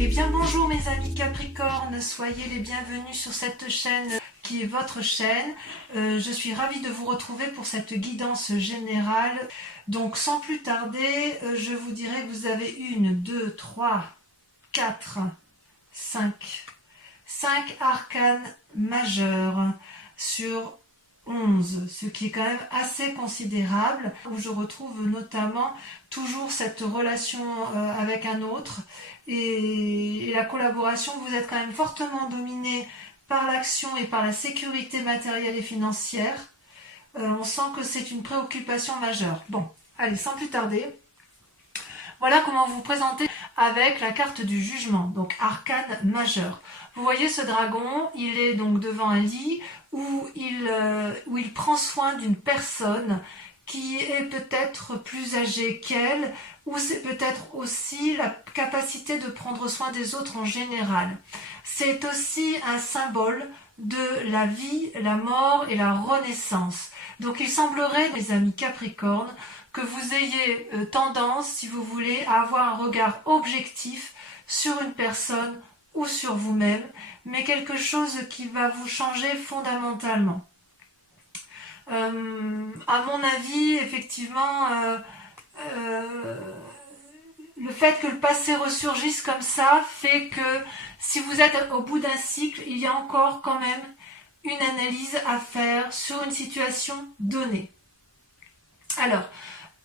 Eh bien bonjour mes amis Capricorne, soyez les bienvenus sur cette chaîne qui est votre chaîne. Je suis ravie de vous retrouver pour cette guidance générale. Donc sans plus tarder, je vous dirai que vous avez 1, 2, 3, 4, 5 arcanes majeurs sur 11, ce qui est quand même assez considérable, où je retrouve notamment toujours cette relation avec un autre et la collaboration. Vous êtes quand même fortement dominé par l'action et par la sécurité matérielle et financière. On sent que c'est une préoccupation majeure. Bon, allez, sans plus tarder, voilà comment vous présentez avec la carte du jugement, donc arcane majeur. Vous voyez ce dragon, il est donc devant un lit où il prend soin d'une personne qui est peut-être plus âgée qu'elle, ou c'est peut-être aussi la capacité de prendre soin des autres en général. C'est aussi un symbole de la vie, la mort et la renaissance. Donc il semblerait, mes amis Capricorne, que vous ayez tendance, si vous voulez, à avoir un regard objectif sur une personne ou sur vous-même, mais quelque chose qui va vous changer fondamentalement. À mon avis, effectivement, le fait que le passé ressurgisse comme ça fait que si vous êtes au bout d'un cycle, il y a encore quand même une analyse à faire sur une situation donnée. Alors,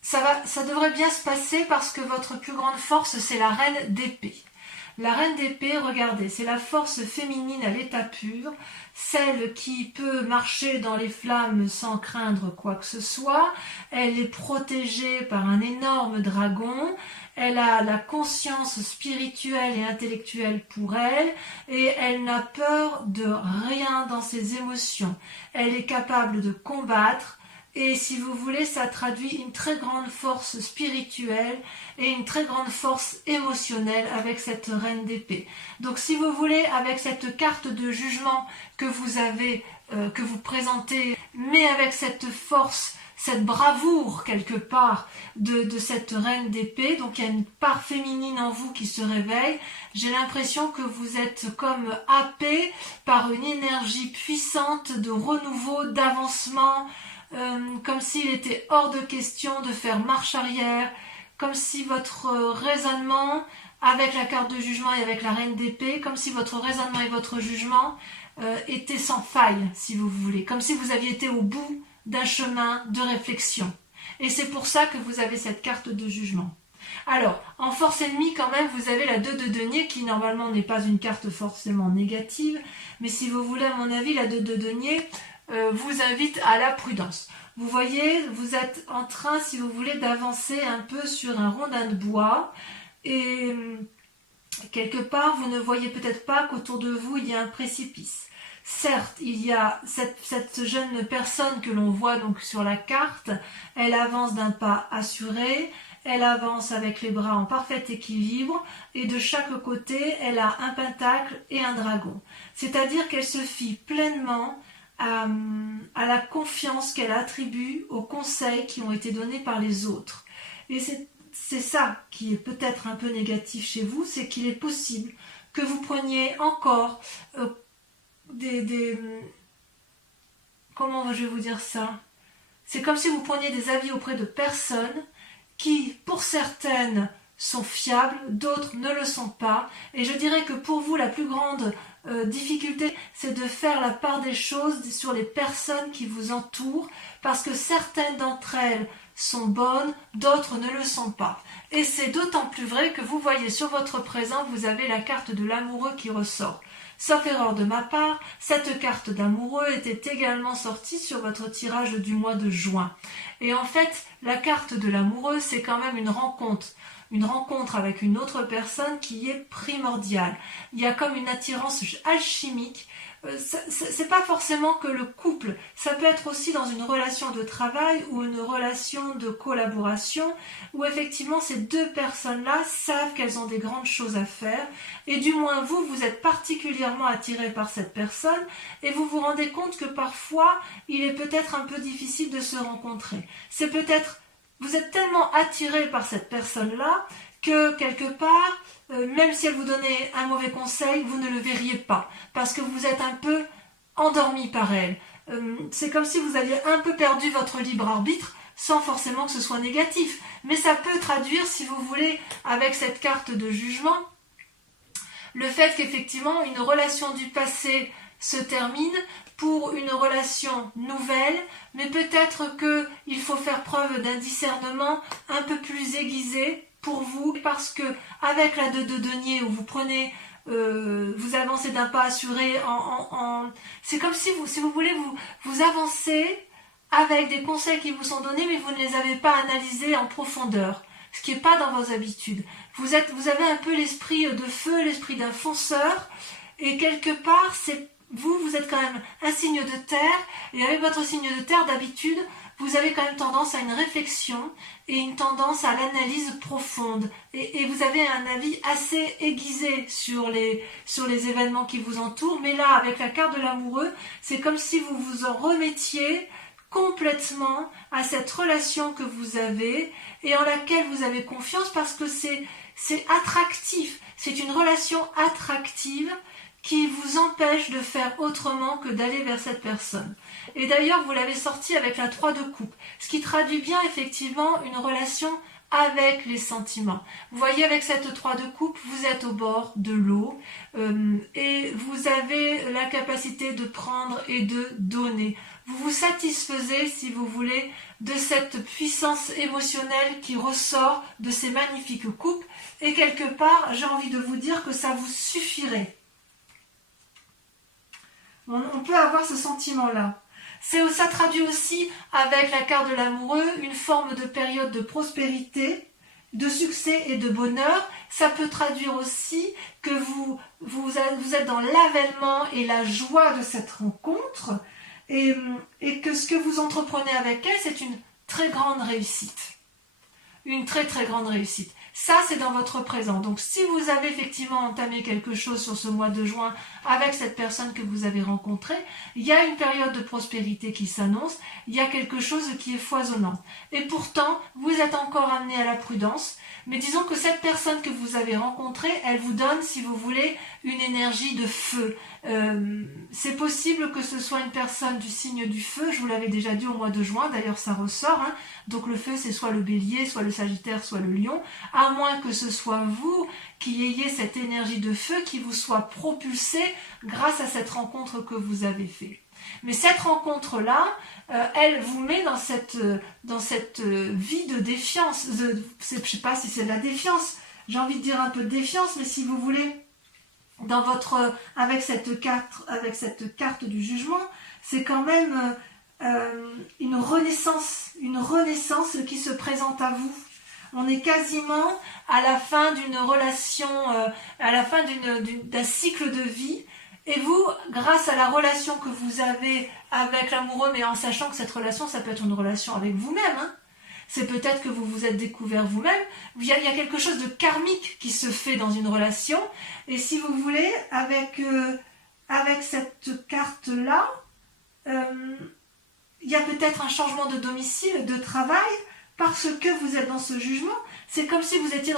ça devrait bien se passer parce que votre plus grande force, c'est la reine d'épée. La reine d'épée, regardez, c'est la force féminine à l'état pur, celle qui peut marcher dans les flammes sans craindre quoi que ce soit. Elle est protégée par un énorme dragon, elle a la conscience spirituelle et intellectuelle pour elle, et elle n'a peur de rien dans ses émotions. Elle est capable de combattre, et si vous voulez, ça traduit une très grande force spirituelle et une très grande force émotionnelle avec cette reine d'épée. Donc si vous voulez, avec cette carte de jugement que vous avez, que vous présentez, mais avec cette force, cette bravoure quelque part de cette reine d'épée, donc il y a une part féminine en vous qui se réveille, j'ai l'impression que vous êtes comme happé par une énergie puissante de renouveau, d'avancement, comme s'il était hors de question de faire marche arrière, comme si votre raisonnement, avec la carte de jugement et avec la reine d'épée, comme si votre raisonnement et votre jugement étaient sans faille, si vous voulez, comme si vous aviez été au bout d'un chemin de réflexion. Et c'est pour ça que vous avez cette carte de jugement. Alors, en force ennemie, quand même, vous avez la 2 de denier, qui normalement n'est pas une carte forcément négative, mais si vous voulez, à mon avis, la 2 de denier vous invite à la prudence. Vous voyez, vous êtes en train, si vous voulez, d'avancer un peu sur un rondin de bois, et quelque part, vous ne voyez peut-être pas qu'autour de vous, il y a un précipice. Certes, il y a cette jeune personne que l'on voit donc sur la carte, elle avance d'un pas assuré, elle avance avec les bras en parfait équilibre, et de chaque côté, elle a un pentacle et un dragon. C'est-à-dire qu'elle se fie pleinement à la confiance qu'elle attribue aux conseils qui ont été donnés par les autres. Et c'est ça qui est peut-être un peu négatif chez vous, c'est qu'il est possible que vous preniez encore comment je vais vous dire ça? C'est comme si vous preniez des avis auprès de personnes qui, pour certaines, sont fiables, d'autres ne le sont pas. Et je dirais que pour vous, la plus grande difficulté, c'est de faire la part des choses sur les personnes qui vous entourent, parce que certaines d'entre elles sont bonnes, d'autres ne le sont pas. Et c'est d'autant plus vrai que vous voyez sur votre présent, vous avez la carte de l'amoureux qui ressort. Sauf erreur de ma part, cette carte d'amoureux était également sortie sur votre tirage du mois de juin. Et en fait, la carte de l'amoureux, c'est quand même une rencontre avec une autre personne qui est primordiale. Il y a comme une attirance alchimique. C'est pas forcément que le couple, ça peut être aussi dans une relation de travail ou une relation de collaboration où effectivement ces deux personnes-là savent qu'elles ont des grandes choses à faire, et du moins vous êtes particulièrement attiré par cette personne et vous vous rendez compte que parfois il est peut-être un peu difficile de se rencontrer. C'est peut-être, vous êtes tellement attiré par cette personne-là que quelque part, même si elle vous donnait un mauvais conseil, vous ne le verriez pas, parce que vous êtes un peu endormi par elle. C'est comme si vous aviez un peu perdu votre libre arbitre, sans forcément que ce soit négatif. Mais ça peut traduire, si vous voulez, avec cette carte de jugement, le fait qu'effectivement une relation du passé se termine pour une relation nouvelle, mais peut-être qu'il faut faire preuve d'un discernement un peu plus aiguisé pour vous, parce que avec la 2 de denier où vous prenez, vous avancez d'un pas assuré, c'est comme si vous voulez, vous avancez avec des conseils qui vous sont donnés, mais vous ne les avez pas analysés en profondeur, ce qui n'est pas dans vos habitudes. Vous avez un peu l'esprit de feu, l'esprit d'un fonceur, et quelque part, vous êtes quand même un signe de terre, et avec votre signe de terre, d'habitude, vous avez quand même tendance à une réflexion et une tendance à l'analyse profonde. Et vous avez un avis assez aiguisé sur les événements qui vous entourent, mais là, avec la carte de l'amoureux, c'est comme si vous vous en remettiez complètement à cette relation que vous avez et en laquelle vous avez confiance, parce que c'est attractif, c'est une relation attractive qui vous empêche de faire autrement que d'aller vers cette personne. Et d'ailleurs, vous l'avez sorti avec la 3 de coupe, ce qui traduit bien effectivement une relation avec les sentiments. Vous voyez, avec cette 3 de coupe, vous êtes au bord de l'eau et vous avez la capacité de prendre et de donner. Vous vous satisfaisez, si vous voulez, de cette puissance émotionnelle qui ressort de ces magnifiques coupes, et quelque part, j'ai envie de vous dire que ça vous suffirait. On peut avoir ce sentiment-là. Ça traduit aussi, avec la carte de l'amoureux, une forme de période de prospérité, de succès et de bonheur. Ça peut traduire aussi que vous êtes dans l'avènement et la joie de cette rencontre, et que ce que vous entreprenez avec elle, c'est une très grande réussite. Une très très grande réussite. Ça, c'est dans votre présent. Donc, si vous avez effectivement entamé quelque chose sur ce mois de juin avec cette personne que vous avez rencontrée, il y a une période de prospérité qui s'annonce, il y a quelque chose qui est foisonnant. Et pourtant, vous êtes encore amené à la prudence, mais disons que cette personne que vous avez rencontrée, elle vous donne, si vous voulez, une énergie de feu. C'est possible que ce soit une personne du signe du feu, je vous l'avais déjà dit au mois de juin, d'ailleurs ça ressort, hein. Donc le feu, c'est soit le bélier, soit le sagittaire, soit le lion, à moins que ce soit vous qui ayez cette énergie de feu qui vous soit propulsée grâce à cette rencontre que vous avez faite. Mais cette rencontre-là, elle vous met dans cette vie de défiance. Je ne sais pas si c'est de la défiance, j'ai envie de dire un peu de défiance, mais si vous voulez, avec cette carte du jugement, c'est quand même une renaissance qui se présente à vous. On est quasiment à la fin d'une relation, à la fin d'un cycle de vie. Et vous, grâce à la relation que vous avez avec l'amoureux, mais en sachant que cette relation, ça peut être une relation avec vous-même, hein. C'est peut-être que vous vous êtes découvert vous-même. Il y a quelque chose de karmique qui se fait dans une relation. Et si vous voulez, avec cette carte-là, il y a peut-être un changement de domicile, de travail, parce que vous êtes dans ce jugement. C'est comme si vous étiez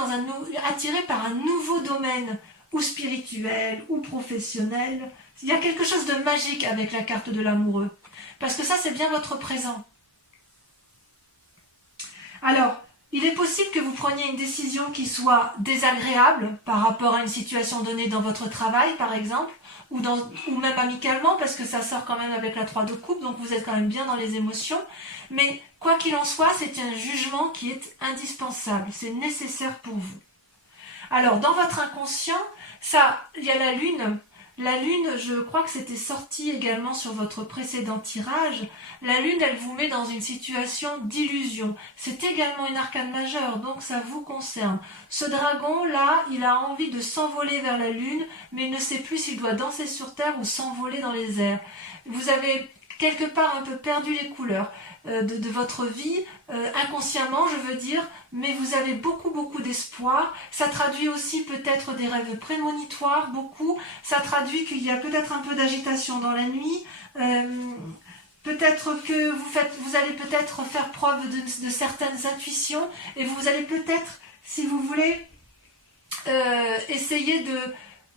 attiré par un nouveau domaine, ou spirituel, ou professionnel. Il y a quelque chose de magique avec la carte de l'amoureux. Parce que ça, c'est bien votre présent. Alors, il est possible que vous preniez une décision qui soit désagréable par rapport à une situation donnée dans votre travail, par exemple, ou même amicalement, parce que ça sort quand même avec la 3 de coupe, donc vous êtes quand même bien dans les émotions. Mais quoi qu'il en soit, c'est un jugement qui est indispensable, c'est nécessaire pour vous. Alors, dans votre inconscient, il y a la lune. La lune, je crois que c'était sorti également sur votre précédent tirage. La lune, elle vous met dans une situation d'illusion. C'est également une arcane majeure, donc ça vous concerne. Ce dragon-là, il a envie de s'envoler vers la lune, mais il ne sait plus s'il doit danser sur terre ou s'envoler dans les airs. Vous avez quelque part un peu perdu les couleurs de votre vie, inconsciemment je veux dire, mais vous avez beaucoup d'espoir. Ça traduit aussi peut-être des rêves prémonitoires, beaucoup. Ça traduit qu'il y a peut-être un peu d'agitation dans la nuit. Peut-être que vous allez peut-être faire preuve de certaines intuitions, et vous allez peut-être, si vous voulez, essayez de...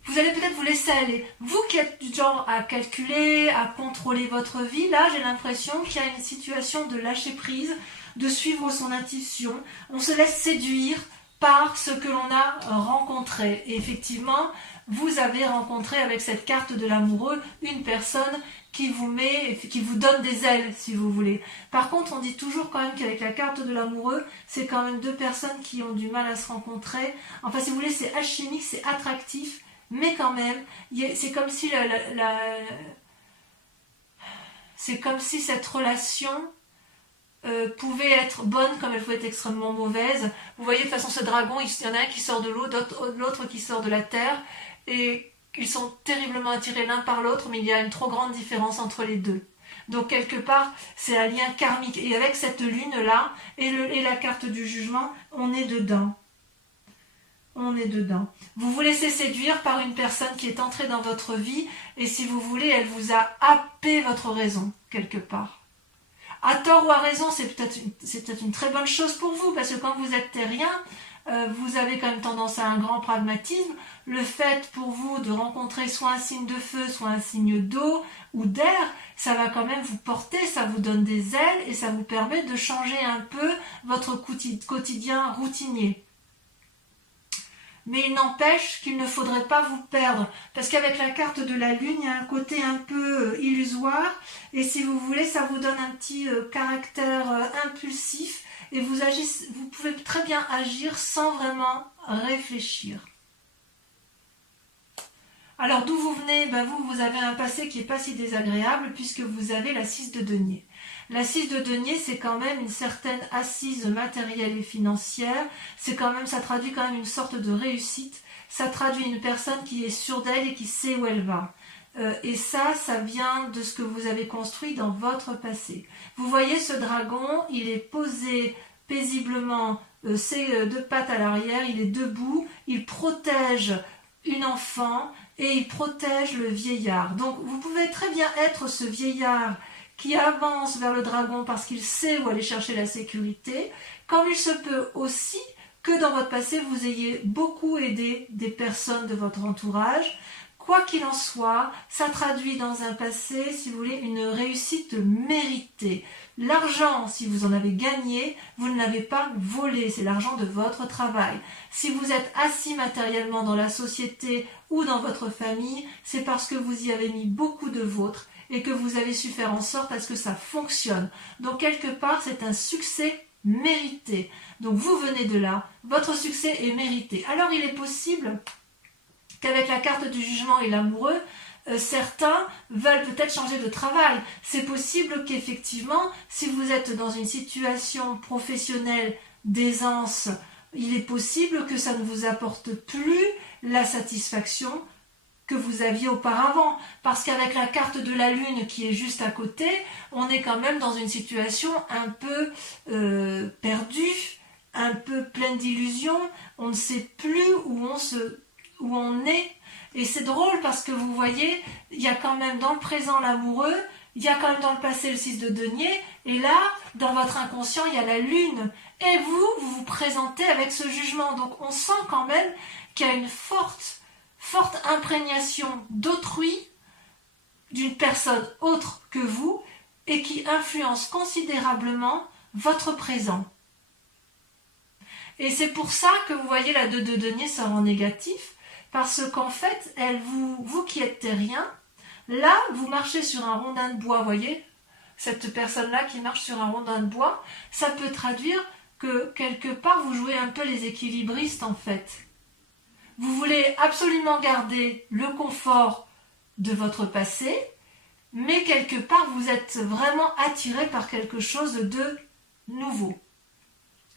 Vous allez peut-être vous laisser aller. Vous qui êtes du genre à calculer, à contrôler votre vie, là j'ai l'impression qu'il y a une situation de lâcher prise, de suivre son intuition. On se laisse séduire par ce que l'on a rencontré. Et effectivement, vous avez rencontré avec cette carte de l'amoureux une personne qui vous donne des ailes, si vous voulez. Par contre, on dit toujours quand même qu'avec la carte de l'amoureux, c'est quand même deux personnes qui ont du mal à se rencontrer. Enfin, si vous voulez, c'est alchimique, c'est attractif, mais quand même, c'est comme si c'est comme si cette relation pouvait être bonne comme elle pouvait être extrêmement mauvaise. Vous voyez, de toute façon, ce dragon, il y en a un qui sort de l'eau, l'autre qui sort de la terre, et ils sont terriblement attirés l'un par l'autre, mais il y a une trop grande différence entre les deux. Donc quelque part, c'est un lien karmique. Et avec cette lune-là, et la carte du jugement, on est dedans. On est dedans. Vous vous laissez séduire par une personne qui est entrée dans votre vie, et si vous voulez, elle vous a happé votre raison, quelque part. À tort ou à raison, c'est peut-être une très bonne chose pour vous, parce que quand vous êtes terrien, vous avez quand même tendance à un grand pragmatisme. Le fait pour vous de rencontrer soit un signe de feu, soit un signe d'eau ou d'air, ça va quand même vous porter, ça vous donne des ailes et ça vous permet de changer un peu votre quotidien routinier. Mais il n'empêche qu'il ne faudrait pas vous perdre, parce qu'avec la carte de la lune, il y a un côté un peu illusoire, et si vous voulez, ça vous donne un petit caractère impulsif, et vous pouvez très bien agir sans vraiment réfléchir. Alors d'où vous venez? Vous avez un passé qui n'est pas si désagréable, puisque vous avez la 6 de denier. La 6 de denier, c'est quand même une certaine assise matérielle et financière, ça traduit quand même une sorte de réussite, ça traduit une personne qui est sûre d'elle et qui sait où elle va. Et ça vient de ce que vous avez construit dans votre passé. Vous voyez ce dragon, il est posé paisiblement, ses deux pattes à l'arrière, il est debout, il protège une enfant et il protège le vieillard. Donc vous pouvez très bien être ce vieillard qui avance vers le dragon parce qu'il sait où aller chercher la sécurité, comme il se peut aussi que dans votre passé, vous ayez beaucoup aidé des personnes de votre entourage. Quoi qu'il en soit, ça traduit dans un passé, si vous voulez, une réussite méritée. L'argent, si vous en avez gagné, vous ne l'avez pas volé, c'est l'argent de votre travail. Si vous êtes assis matériellement dans la société ou dans votre famille, c'est parce que vous y avez mis beaucoup de vôtre et que vous avez su faire en sorte à ce que ça fonctionne. Donc quelque part, c'est un succès mérité. Donc vous venez de là, votre succès est mérité. Alors il est possible qu'avec la carte du jugement et l'amoureux, certains veulent peut-être changer de travail. C'est possible qu'effectivement, si vous êtes dans une situation professionnelle d'aisance, il est possible que ça ne vous apporte plus la satisfaction que vous aviez auparavant. Parce qu'avec la carte de la lune qui est juste à côté, on est quand même dans une situation un peu perdue, un peu pleine d'illusions. On ne sait plus où on est. Et c'est drôle parce que vous voyez, il y a quand même dans le présent l'amoureux, il y a quand même dans le passé le 6 de denier, et là, dans votre inconscient, il y a la lune. Et vous vous présentez avec ce jugement. Donc on sent quand même qu'il y a une forte imprégnation d'autrui, d'une personne autre que vous, et qui influence considérablement votre présent. Et c'est pour ça que vous voyez la 2 de denier sort en négatif, parce qu'en fait, vous qui êtes terrien, là, vous marchez sur un rondin de bois, vous voyez, cette personne-là qui marche sur un rondin de bois, ça peut traduire que quelque part, vous jouez un peu les équilibristes en fait. Vous voulez absolument garder le confort de votre passé, mais quelque part, vous êtes vraiment attiré par quelque chose de nouveau.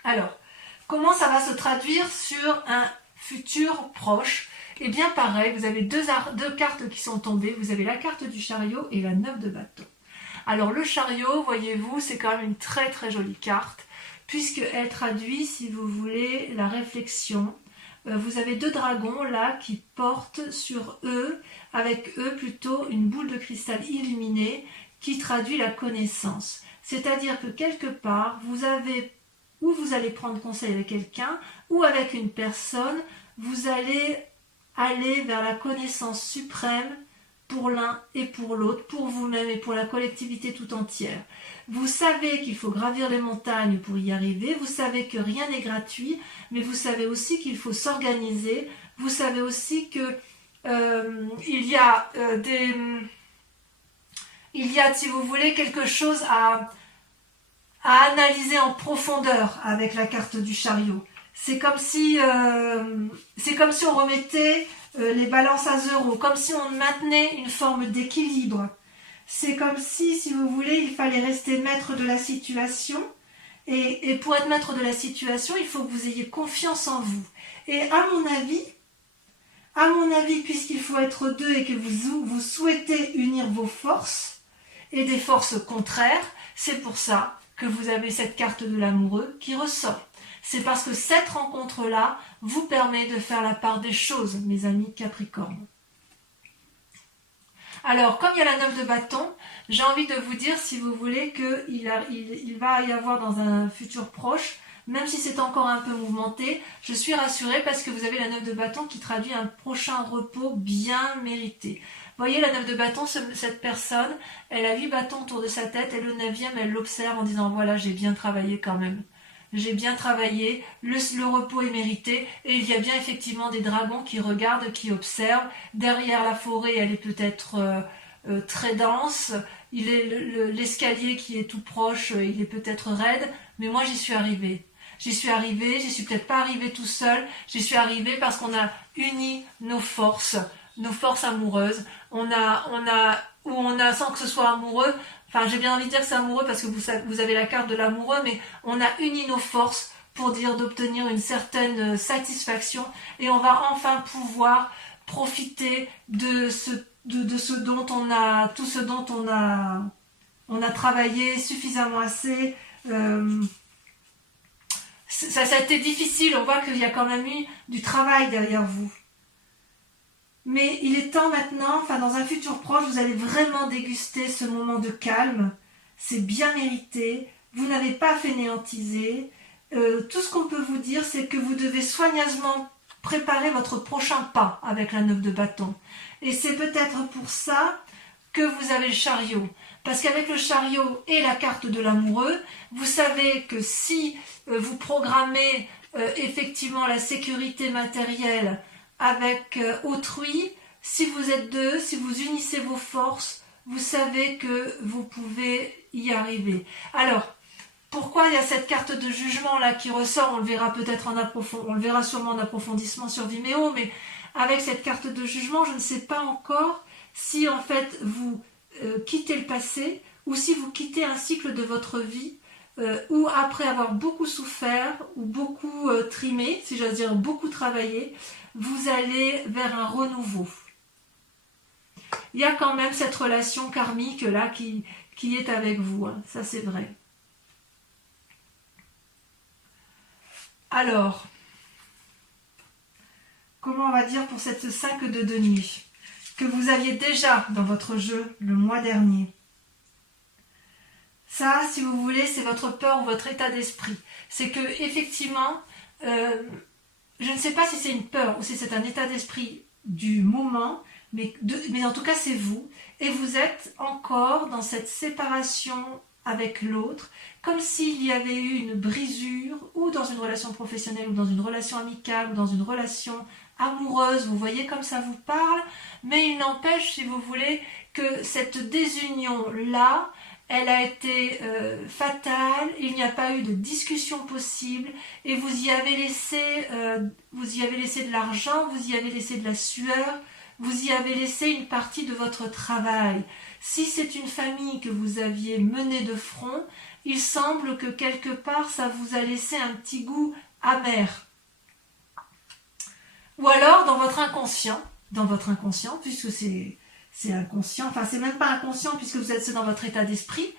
Alors, comment ça va se traduire sur un futur proche? Et bien pareil, vous avez deux cartes qui sont tombées, vous avez la carte du chariot et la 9 de bâton. Alors le chariot, voyez-vous, c'est quand même une très très jolie carte, puisqu'elle traduit, si vous voulez, la réflexion. Vous avez deux dragons là qui portent sur eux, avec eux plutôt une boule de cristal illuminée qui traduit la connaissance. C'est-à-dire que quelque part, vous allez prendre conseil avec quelqu'un ou avec une personne, vous allez aller vers la connaissance suprême pour l'un et pour l'autre, pour vous-même et pour la collectivité tout entière. Vous savez qu'il faut gravir les montagnes pour y arriver, vous savez que rien n'est gratuit, mais vous savez aussi qu'il faut s'organiser, vous savez aussi que il y a, si vous voulez, quelque chose à analyser en profondeur avec la carte du chariot. C'est comme si on remettait les balances à zéro, comme si on maintenait une forme d'équilibre. C'est comme si vous voulez, il fallait rester maître de la situation. Et pour être maître de la situation, il faut que vous ayez confiance en vous. Et à mon avis, puisqu'il faut être deux et que vous souhaitez unir vos forces et des forces contraires, c'est pour ça que vous avez cette carte de l'amoureux qui ressort. C'est parce que cette rencontre-là vous permet de faire la part des choses, mes amis Capricorne. Alors, comme il y a la 9 de bâton, j'ai envie de vous dire, si vous voulez, qu'il va y avoir dans un futur proche, même si c'est encore un peu mouvementé, je suis rassurée parce que vous avez la 9 de bâton qui traduit un prochain repos bien mérité. Vous voyez, la 9 de bâton, cette personne, elle a 8 bâtons autour de sa tête et le 9e, elle l'observe en disant, voilà, j'ai bien travaillé quand même. J'ai bien travaillé, le repos est mérité, et il y a bien effectivement des dragons qui regardent, qui observent. Derrière la forêt, elle est peut-être très dense, l'escalier qui est tout proche, il est peut-être raide, mais moi j'y suis arrivée. J'y suis peut-être pas arrivée tout seul, j'y suis arrivée parce qu'on a uni nos forces amoureuses, on a, sans que ce soit amoureux, enfin j'ai bien envie de dire que c'est amoureux parce que vous avez la carte de l'amoureux, mais on a uni nos forces pour dire d'obtenir une certaine satisfaction et on va enfin pouvoir profiter de ce dont tout ce dont on a travaillé suffisamment assez. Ça a été difficile, on voit qu'il y a quand même eu du travail derrière vous. Mais il est temps maintenant, dans un futur proche, vous allez vraiment déguster ce moment de calme. C'est bien mérité, vous n'avez pas fainéantisé. Tout ce qu'on peut vous dire, c'est que vous devez soigneusement préparer votre prochain pas avec la 9 de bâton. Et c'est peut-être pour ça que vous avez le chariot. Parce qu'avec le chariot et la carte de l'amoureux, vous savez que si vous programmez effectivement la sécurité matérielle avec autrui, si vous êtes deux, si vous unissez vos forces, vous savez que vous pouvez y arriver. Alors, pourquoi il y a cette carte de jugement là qui ressort? On le verra peut-être on le verra sûrement en approfondissement sur Vimeo, mais avec cette carte de jugement, je ne sais pas encore si en fait vous quittez le passé ou si vous quittez un cycle de votre vie où après avoir beaucoup souffert ou beaucoup trimé, si j'ose dire beaucoup travaillé, vous allez vers un renouveau. Il y a quand même cette relation karmique là qui est avec vous, hein. Ça c'est vrai. Alors, comment on va dire pour cette 5 de denier que vous aviez déjà dans votre jeu le mois dernier? Ça, si vous voulez, c'est votre peur ou votre état d'esprit. C'est que effectivement, je ne sais pas si c'est une peur ou si c'est un état d'esprit du moment, mais en tout cas c'est vous. Et vous êtes encore dans cette séparation avec l'autre, comme s'il y avait eu une brisure, ou dans une relation professionnelle, ou dans une relation amicale, ou dans une relation amoureuse, vous voyez comme ça vous parle, mais il n'empêche, si vous voulez, que cette désunion-là, elle a été fatale, il n'y a pas eu de discussion possible, et vous y avez laissé de l'argent, vous y avez laissé de la sueur, vous y avez laissé une partie de votre travail. Si c'est une famille que vous aviez menée de front, il semble que quelque part ça vous a laissé un petit goût amer. Ou alors dans votre inconscient, puisque c'est inconscient, enfin c'est même pas inconscient puisque vous êtes dans votre état d'esprit,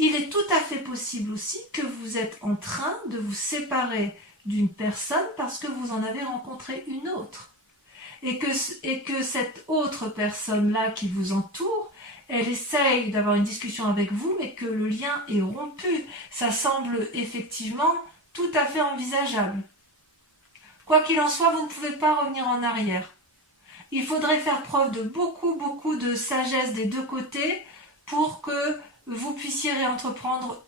il est tout à fait possible aussi que vous êtes en train de vous séparer d'une personne parce que vous en avez rencontré une autre. Et que cette autre personne-là qui vous entoure, elle essaye d'avoir une discussion avec vous, mais que le lien est rompu. Ça semble effectivement tout à fait envisageable. Quoi qu'il en soit, vous ne pouvez pas revenir en arrière. Il faudrait faire preuve de beaucoup de sagesse des deux côtés pour que vous puissiez réentreprendre,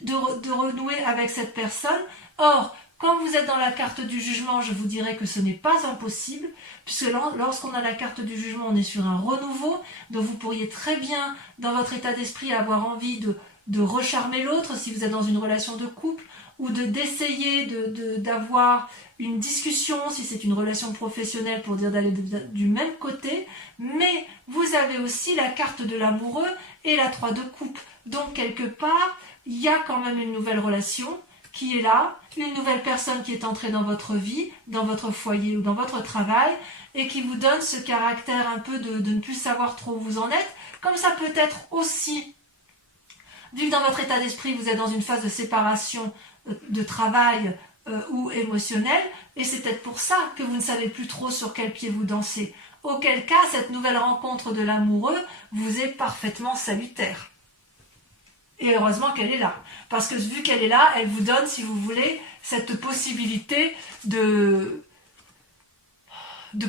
de renouer avec cette personne. Or, quand vous êtes dans la carte du jugement, je vous dirais que ce n'est pas impossible, puisque lorsqu'on a la carte du jugement, on est sur un renouveau, donc vous pourriez très bien, dans votre état d'esprit, avoir envie de recharmer l'autre, si vous êtes dans une relation de couple, ou d'essayer d'avoir une discussion, si c'est une relation professionnelle, pour dire d'aller du même côté, mais vous avez aussi la carte de l'amoureux et la 3 de coupe. Donc, quelque part, il y a quand même une nouvelle relation qui est là, une nouvelle personne qui est entrée dans votre vie, dans votre foyer ou dans votre travail, et qui vous donne ce caractère un peu de ne plus savoir trop où vous en êtes, comme ça peut être aussi, vu que dans votre état d'esprit, vous êtes dans une phase de séparation de travail ou émotionnel, et c'est peut-être pour ça que vous ne savez plus trop sur quel pied vous dansez. Auquel cas, cette nouvelle rencontre de l'amoureux vous est parfaitement salutaire. Et heureusement qu'elle est là. Parce que vu qu'elle est là, elle vous donne, si vous voulez, cette possibilité de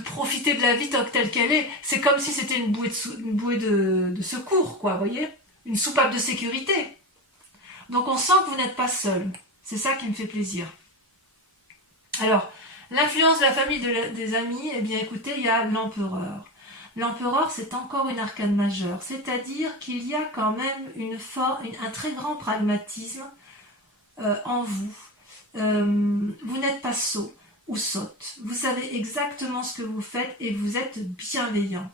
profiter de la vie telle qu'elle est. C'est comme si c'était une bouée de secours, quoi, vous voyez? Une soupape de sécurité. Donc on sent que vous n'êtes pas seul. C'est ça qui me fait plaisir. Alors, l'influence de la famille, des amis, eh bien écoutez, il y a l'empereur. L'empereur, c'est encore une arcane majeure, c'est-à-dire qu'il y a quand même un très grand pragmatisme en vous. Vous n'êtes pas sot ou sotte. Vous savez exactement ce que vous faites et vous êtes bienveillant.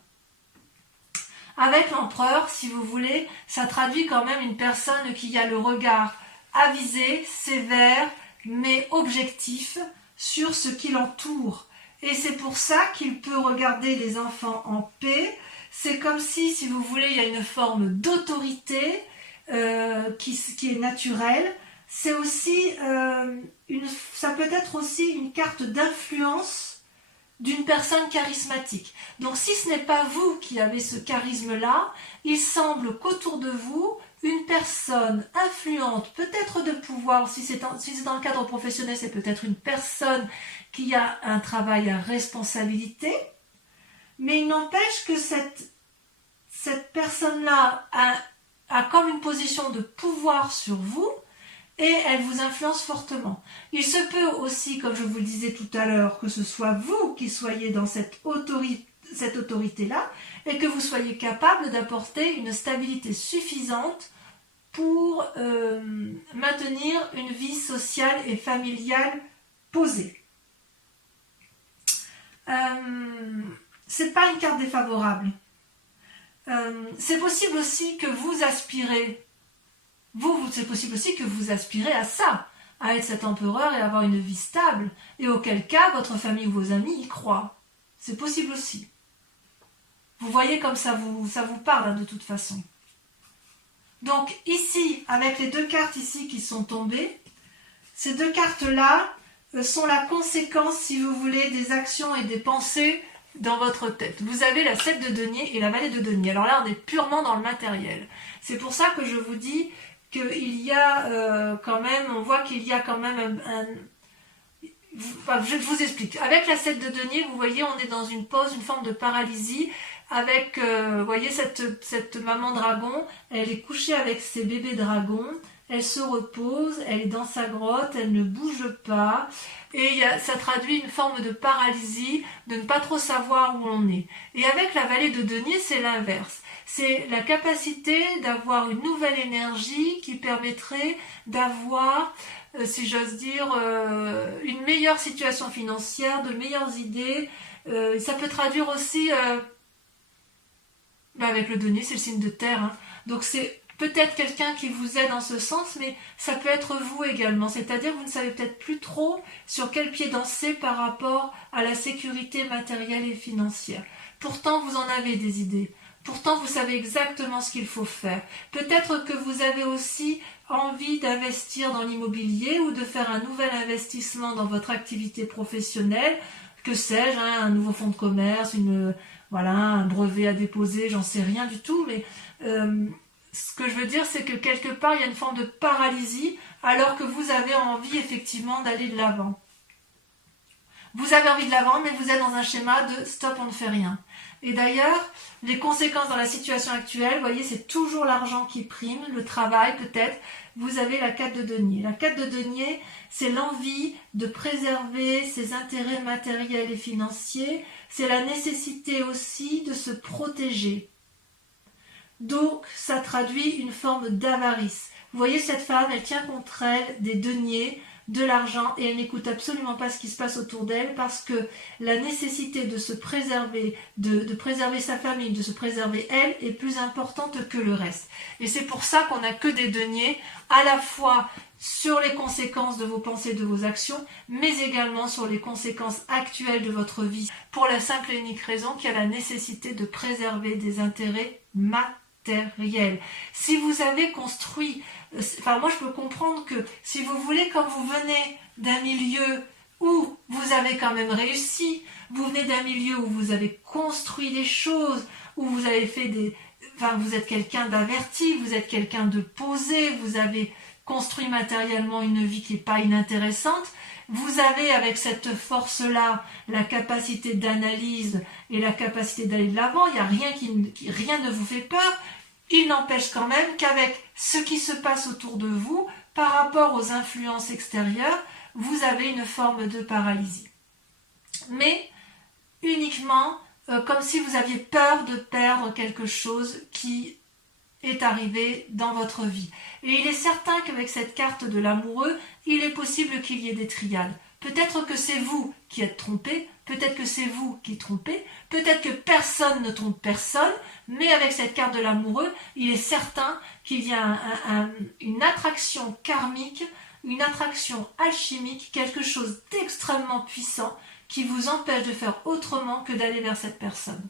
Avec l'empereur, si vous voulez, ça traduit quand même une personne qui a le regard avisé, sévère, mais objectif sur ce qui l'entoure. Et c'est pour ça qu'il peut regarder les enfants en paix. C'est comme si vous voulez, il y a une forme d'autorité qui est naturelle. C'est aussi ça peut être aussi une carte d'influence d'une personne charismatique. Donc si ce n'est pas vous qui avez ce charisme-là, il semble qu'autour de vous, une personne influente, peut-être de pouvoir, si c'est dans le cadre professionnel, c'est peut-être une personne qui a un travail à responsabilité, mais il n'empêche que cette personne-là a comme une position de pouvoir sur vous et elle vous influence fortement. Il se peut aussi, comme je vous le disais tout à l'heure, que ce soit vous qui soyez dans cette autorité-là et que vous soyez capable d'apporter une stabilité suffisante pour maintenir une vie sociale et familiale posée. C'est pas une carte défavorable. C'est possible aussi que vous aspirez, c'est possible aussi que vous aspirez à ça, à être cet empereur et avoir une vie stable, et auquel cas votre famille ou vos amis y croient. C'est possible aussi. Vous voyez comme ça vous parle hein, de toute façon. Donc ici, avec les deux cartes ici qui sont tombées, ces deux cartes-là sont la conséquence, si vous voulez, des actions et des pensées dans votre tête. Vous avez la 7 de denier et la vallée de denier. Alors là, on est purement dans le matériel. C'est pour ça que je vous dis qu'il y a quand même, on voit qu'il y a quand même je vous explique. Avec la 7 de denier, vous voyez, on est dans une pause, une forme de paralysie. Avec, vous voyez, cette maman dragon, elle est couchée avec ses bébés dragons, elle se repose, elle est dans sa grotte, elle ne bouge pas, et ça traduit une forme de paralysie, de ne pas trop savoir où on est. Et avec la vallée de denier, c'est l'inverse. C'est la capacité d'avoir une nouvelle énergie qui permettrait d'avoir, si j'ose dire, une meilleure situation financière, de meilleures idées. Ça peut traduire aussi... avec le denier, c'est le signe de terre. Hein. Donc c'est peut-être quelqu'un qui vous aide en ce sens, mais ça peut être vous également. C'est-à-dire que vous ne savez peut-être plus trop sur quel pied danser par rapport à la sécurité matérielle et financière. Pourtant, vous en avez des idées. Pourtant, vous savez exactement ce qu'il faut faire. Peut-être que vous avez aussi envie d'investir dans l'immobilier ou de faire un nouvel investissement dans votre activité professionnelle. Que sais-je, hein, un nouveau fonds de commerce, un brevet à déposer, j'en sais rien du tout, mais ce que je veux dire, c'est que quelque part, il y a une forme de paralysie, alors que vous avez envie effectivement d'aller de l'avant. Vous avez envie de la vendre, mais vous êtes dans un schéma de stop, on ne fait rien. Et d'ailleurs, les conséquences dans la situation actuelle, vous voyez, c'est toujours l'argent qui prime, le travail peut-être. Vous avez la 4 de denier. La 4 de denier, c'est l'envie de préserver ses intérêts matériels et financiers. C'est la nécessité aussi de se protéger. Donc, ça traduit une forme d'avarice. Vous voyez, cette femme, elle tient contre elle des deniers, de l'argent, et elle n'écoute absolument pas ce qui se passe autour d'elle parce que la nécessité de se préserver, de préserver sa famille, de se préserver elle, est plus importante que le reste. Et c'est pour ça qu'on n'a que des deniers, à la fois sur les conséquences de vos pensées, de vos actions, mais également sur les conséquences actuelles de votre vie, pour la simple et unique raison qu'il y a la nécessité de préserver des intérêts matériels. Si vous avez construit, enfin moi je peux comprendre que si vous voulez, comme vous venez d'un milieu où vous avez quand même réussi, vous venez d'un milieu où vous avez construit des choses, où vous avez fait des... Enfin, vous êtes quelqu'un d'averti, vous êtes quelqu'un de posé, vous avez construit matériellement une vie qui n'est pas inintéressante. Vous avez avec cette force-là la capacité d'analyse et la capacité d'aller de l'avant. Il n'y a rien ne vous fait peur. Il n'empêche quand même qu'avec ce qui se passe autour de vous, par rapport aux influences extérieures, vous avez une forme de paralysie. Mais uniquement comme si vous aviez peur de perdre quelque chose qui est arrivé dans votre vie. Et il est certain qu'avec cette carte de l'amoureux, il est possible qu'il y ait des triades. Peut-être que c'est vous qui êtes trompé, peut-être que c'est vous qui trompez, peut-être que personne ne trompe personne, mais avec cette carte de l'amoureux, il est certain qu'il y a une attraction karmique, une attraction alchimique, quelque chose d'extrêmement puissant qui vous empêche de faire autrement que d'aller vers cette personne.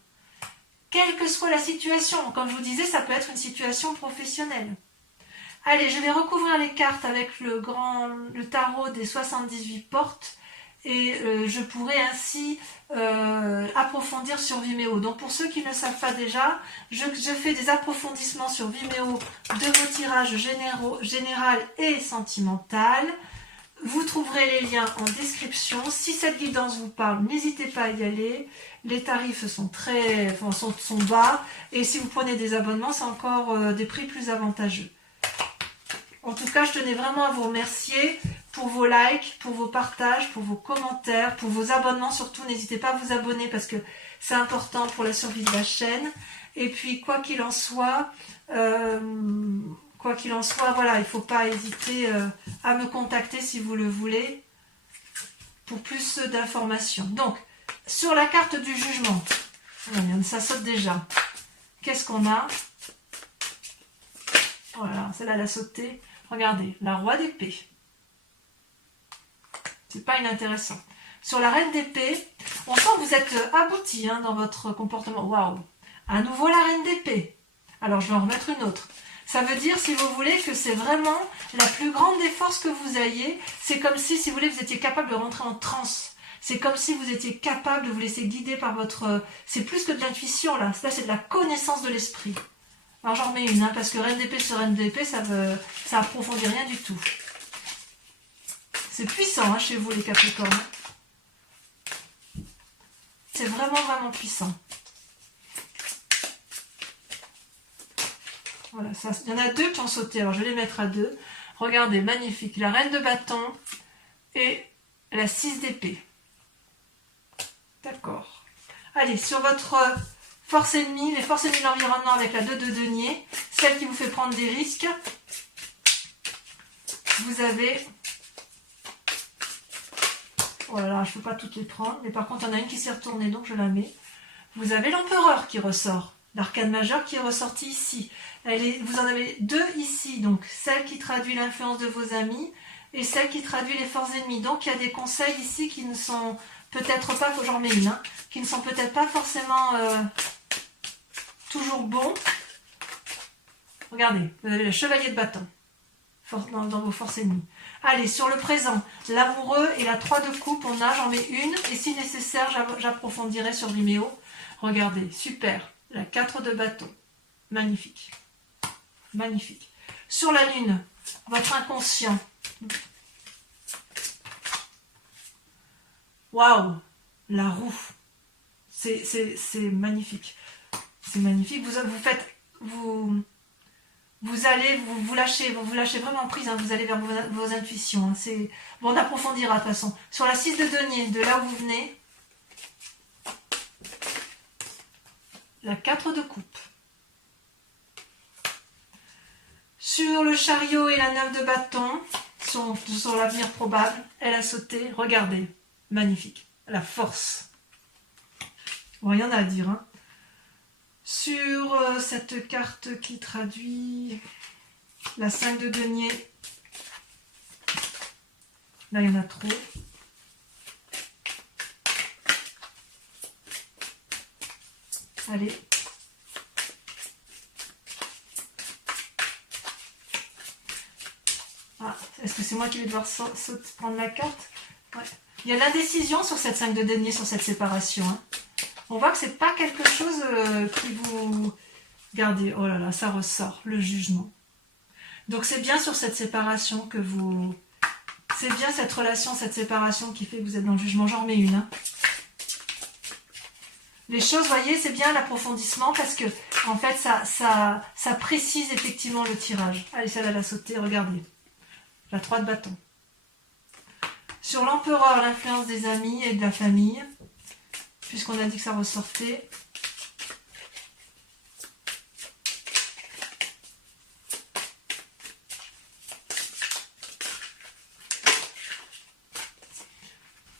Quelle que soit la situation, comme je vous disais, ça peut être une situation professionnelle. Allez, je vais recouvrir les cartes avec le tarot des 78 portes et je pourrai ainsi approfondir sur Vimeo. Donc pour ceux qui ne le savent pas déjà, je fais des approfondissements sur Vimeo de vos tirages général et sentimental. Vous trouverez les liens en description. Si cette guidance vous parle, n'hésitez pas à y aller. Les tarifs sont sont bas et si vous prenez des abonnements, c'est encore des prix plus avantageux. En tout cas, je tenais vraiment à vous remercier pour vos likes, pour vos partages, pour vos commentaires, pour vos abonnements. Surtout, n'hésitez pas à vous abonner parce que c'est important pour la survie de la chaîne. Et puis, quoi qu'il en soit, voilà, il ne faut pas hésiter à me contacter si vous le voulez pour plus d'informations. Donc, sur la carte du jugement, ça saute déjà. Qu'est-ce qu'on a? Voilà, celle-là, elle a sauté. Regardez, la roi d'épée. C'est pas inintéressant. Sur la reine d'épée, on sent que vous êtes abouti dans votre comportement. Waouh! À nouveau la reine d'épée. Alors, je vais en remettre une autre. Ça veut dire, si vous voulez, que c'est vraiment la plus grande des forces que vous ayez. C'est comme si vous voulez, vous étiez capable de rentrer en transe. C'est comme si vous étiez capable de vous laisser guider par votre... C'est plus que de l'intuition, là. Là, c'est de la connaissance de l'esprit. Alors, j'en remets une, parce que reine d'épée sur reine d'épée, ça approfondit rien du tout. C'est puissant, chez vous, les Capricornes. C'est vraiment, vraiment puissant. Voilà, il y en a deux qui ont sauté, alors je vais les mettre à deux. Regardez, magnifique. La reine de bâton et la 6 d'épée. D'accord. Allez, sur votre force ennemie, les forces ennemies de l'environnement avec la 2 de denier, celle qui vous fait prendre des risques, vous avez... Voilà, je ne peux pas toutes les prendre, mais par contre, il y en a une qui s'est retournée, donc je la mets. Vous avez l'empereur qui ressort, l'arcane majeur qui est ressorti ici. Vous en avez deux ici, donc celle qui traduit l'influence de vos amis et celle qui traduit les forces ennemies. Donc il y a des conseils ici qui ne sont peut-être pas, j'en mets une, qui ne sont peut-être pas forcément toujours bons. Regardez, vous avez le chevalier de bâton dans vos forces ennemies. Allez, sur le présent, l'amoureux et la 3 de coupe, j'en mets une et si nécessaire, j'approfondirai sur Vimeo. Regardez, super, la 4 de bâton, magnifique. Magnifique. Sur la lune, votre inconscient. Waouh, la roue. C'est magnifique. C'est magnifique. Vous allez vous lâcher vraiment prise, hein, vous allez vers vos intuitions. Hein, bon, on approfondira de toute façon. Sur la 6 de denier, de là où vous venez, la 4 de coupe. Sur le chariot et la 9 de bâton, sur l'avenir probable, elle a sauté. Regardez, magnifique. La force. Bon, il y en a à dire. Hein. Sur cette carte qui traduit la 5 de denier, là il y en a trop. Allez. Ah, est-ce que c'est moi qui vais devoir prendre la carte? Ouais. Il y a de l'indécision sur cette 5 de denier, sur cette séparation. Hein. On voit que c'est pas quelque chose qui vous... Regardez, oh là là, ça ressort, le jugement. Donc c'est bien sur cette séparation que vous... C'est bien cette relation, cette séparation qui fait que vous êtes dans le jugement. J'en remets une. Hein. Les choses, vous voyez, c'est bien l'approfondissement parce que, en fait, ça précise effectivement le tirage. Allez, celle-là, elle a sauté, regardez. La 3 de bâton. Sur l'empereur, l'influence des amis et de la famille, puisqu'on a dit que ça ressortait.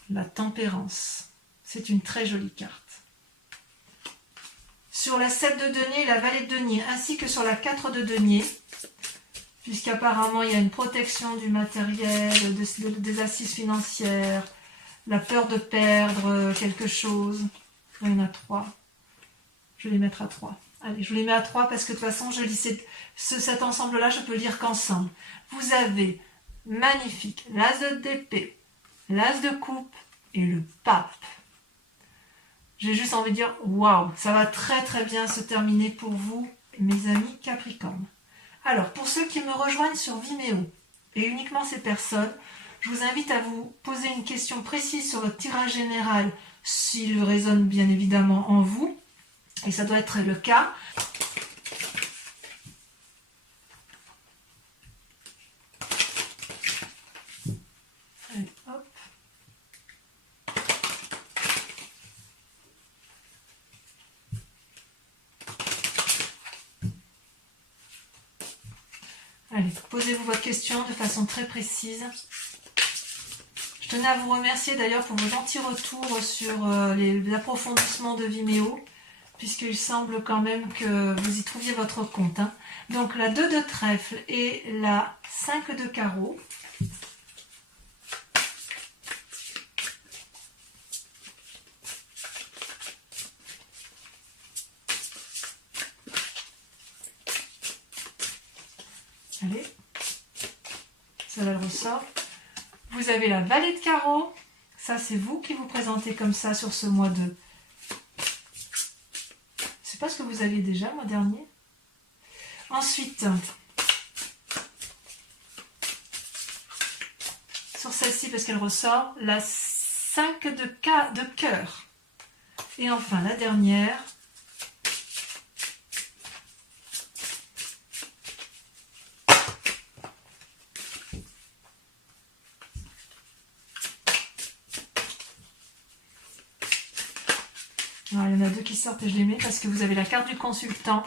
La tempérance. C'est une très jolie carte. Sur la 7 de denier et la valet de denier, ainsi que sur la 4 de denier, puisqu'apparemment il y a une protection du matériel, des assises financières, la peur de perdre quelque chose. Il y en a 3. Je vais les mettre à 3. Allez, je les mets à 3 parce que de toute façon, je lis cet ensemble-là, je peux le lire qu'ensemble. Vous avez magnifique l'as d'épée, l'as de coupe et le pape. J'ai juste envie de dire, waouh, ça va très très bien se terminer pour vous, mes amis Capricorne. Alors, pour ceux qui me rejoignent sur Vimeo, et uniquement ces personnes, je vous invite à vous poser une question précise sur votre tirage général, s'il résonne bien évidemment en vous, et ça doit être le cas. Allez, hop. Allez, posez-vous votre question de façon très précise. Je tenais à vous remercier d'ailleurs pour vos gentils retours sur les approfondissements de Vimeo, puisqu'il semble quand même que vous y trouviez votre compte. Hein. Donc la 2 de trèfle et la 5 de carreau. Allez, ça va le ressort. Vous avez la valet de carreau. Ça, c'est vous qui vous présentez comme ça sur ce mois de... C'est pas ce que vous aviez déjà, le mois dernier. Ensuite, sur celle-ci, parce qu'elle ressort, la 5 de cœur. Et enfin, la dernière... Alors, il y en a 2 qui sortent et je les mets parce que vous avez la carte du consultant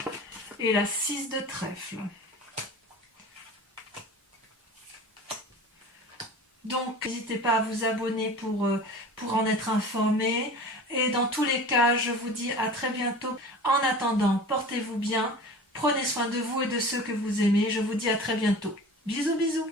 et la 6 de trèfle. Donc, n'hésitez pas à vous abonner pour en être informé. Et dans tous les cas, je vous dis à très bientôt. En attendant, portez-vous bien, prenez soin de vous et de ceux que vous aimez. Je vous dis à très bientôt. Bisous, bisous.